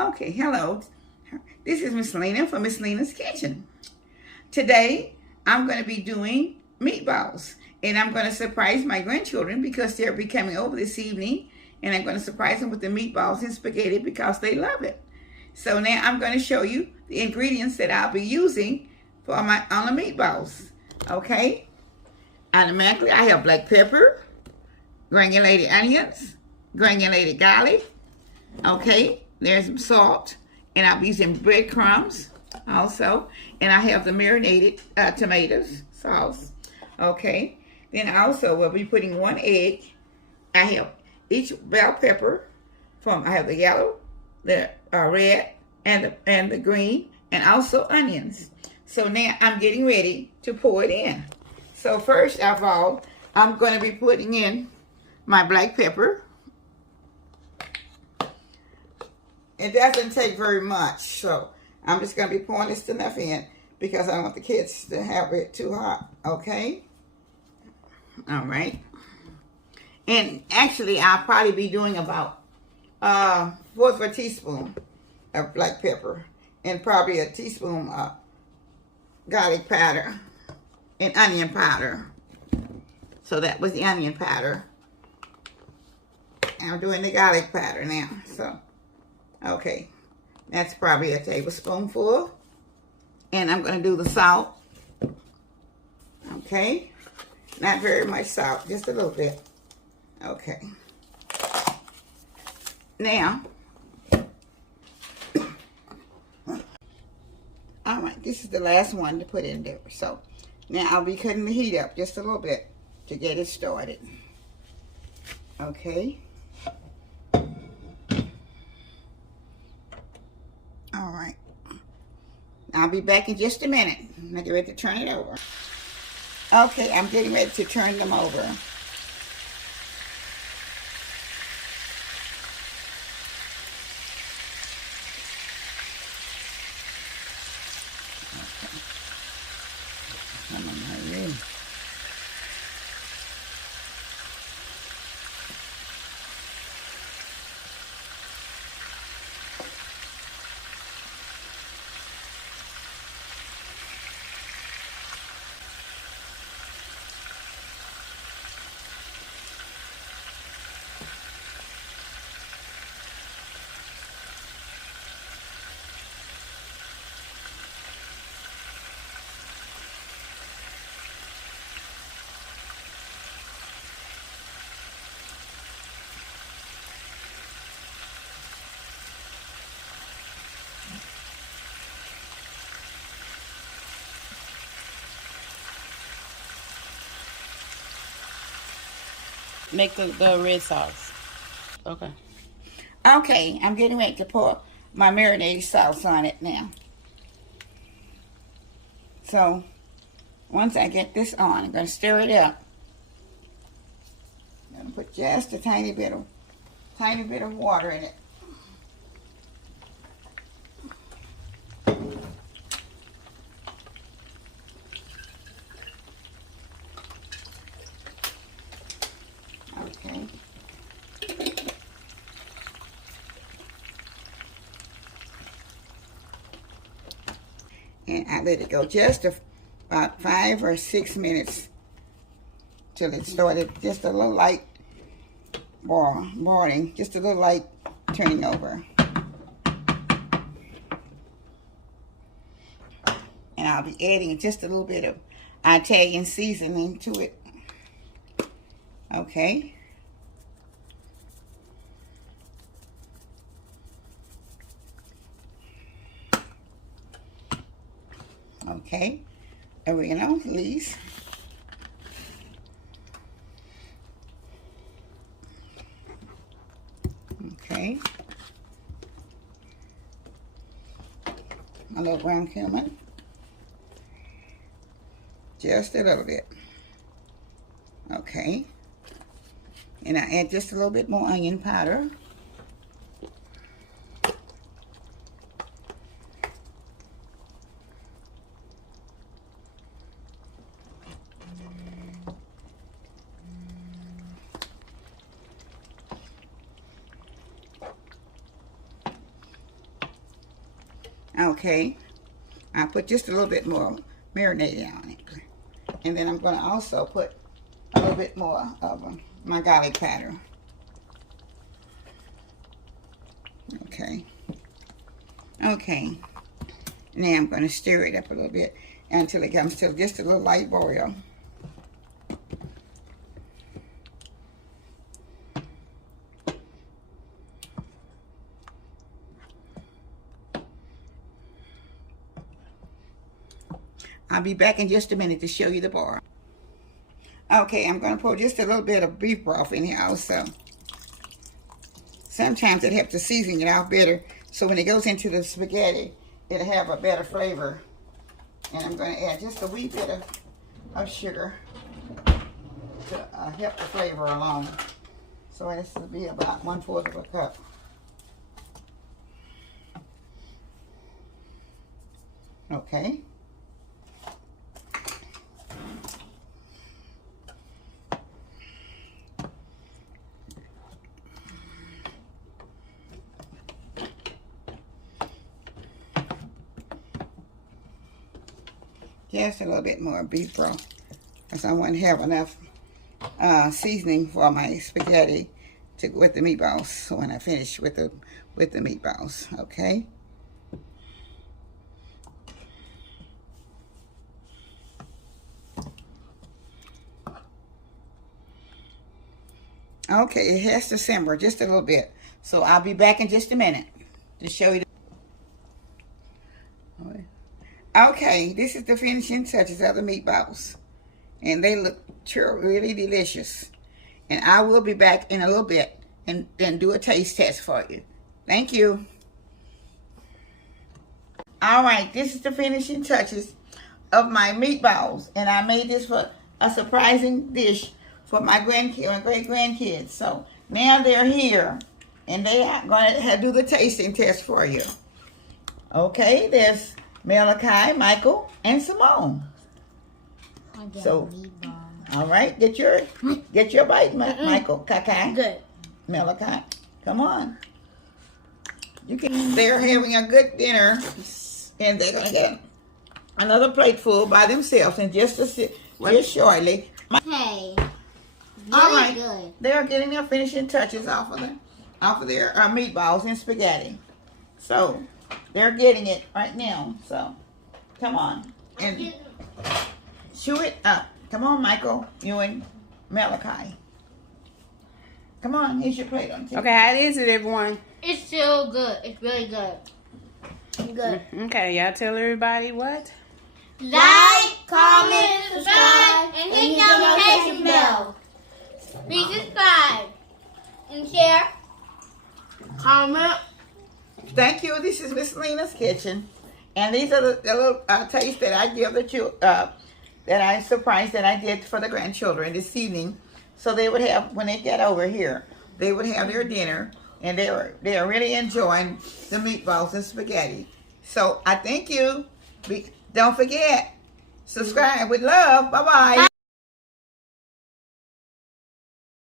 Okay, hello. This is Miss Lena from Miss Lena's Kitchen. Today, I'm going to be doing meatballs. And I'm going to surprise my grandchildren because they'll be coming over this evening. And I'm going to surprise them with the meatballs and spaghetti because they love it. So now I'm going to show you the ingredients that I'll be using for on the meatballs. Okay? Automatically, I have black pepper, granulated onions, granulated garlic. Okay, there's some salt, and I'll be using breadcrumbs also, and I have the marinated tomatoes sauce. Okay, then I also will be putting 1 egg. I have each bell pepper I have the yellow, the red, and the green, and also onions. So now I'm getting ready to pour it in. So first of all, I'm going to be putting in my black pepper. It doesn't take very much, so I'm just going to be pouring this enough in because I don't want the kids to have it too hot, okay? All right. And actually, I'll probably be doing about 1/4 of a teaspoon of black pepper and probably a teaspoon of garlic powder and onion powder. So that was the onion powder. I'm doing the garlic powder now, so... Okay, that's probably a tablespoonful. And I'm going to do the salt. Okay, not very much salt, just a little bit. Okay. Now, all right, this is the last one to put in there. So now I'll be cutting the heat up just a little bit to get it started. Okay. All right. I'll be back in just a minute. I'm getting ready to turn it over. Okay, I'm getting ready to turn them over. Okay. Come on, hurry. Make the red sauce. Okay. Okay, I'm getting ready to pour my marinated sauce on it now. So, once I get this on, I'm going to stir it up. I'm going to put just a tiny bit of water in it. Okay. And I let it go just about 5 or 6 minutes till it started just a little light boiling, just a little light turning over. And I'll be adding just a little bit of Italian seasoning to it. Okay. Okay. Oregano, please. Okay. A little ground cumin. Just a little bit. Okay. And I add just a little bit more onion powder. Okay. I'll put just a little bit more marinade on it. And then I'm going to also put a little bit more of my garlic powder. Okay. Okay. Now I'm going to stir it up a little bit until it comes to just a little light boil. I'll be back in just a minute to show you the bar. Okay, I'm going to pour just a little bit of beef broth in here also. Sometimes it helps to season it out better, so when it goes into the spaghetti, it'll have a better flavor. And I'm going to add just a wee bit of sugar to help the flavor along. So this will be about 1/4 of a cup. Okay. Just a little bit more beef broth, because I want to have enough seasoning for my spaghetti with the meatballs. So when I finish with the meatballs, okay. Okay, it has to simmer just a little bit. So I'll be back in just a minute to show you. Okay, this is the finishing touches of the meatballs. And they look really delicious. And I will be back in a little bit and then do a taste test for you. Thank you. All right, this is the finishing touches of my meatballs. And I made this for a surprising dish for my grandkids and great-grandkids. So now they're here. And they are going to do the tasting test for you. Okay, there's Malachi, Michael, and Simone. So, all right, get your bite, Michael. Kakai. Good. Malachi, come on. You can. They're having a good dinner, and they're gonna get another plate full by themselves in just shortly. Hey. All right, Good. they're getting their finishing touches off of their meatballs and spaghetti. So they're getting it right now. So come on and chew it up. Come on, Michael, you and Malachi. Come on, here's your plate on TV. Okay, how is it, everyone? It's so good. It's really good. Good. Okay, y'all tell everybody what? Like, comment, subscribe, and hit the notification bell. Please subscribe and share. Comment. Thank you. This is Miss Lena's Kitchen, and these are the little tastes that I give that I surprised that I did for the grandchildren this evening, so they would have when they get over here, they would have their dinner, and they are really enjoying the meatballs and spaghetti. So I thank you. Don't forget, subscribe with love. Bye bye.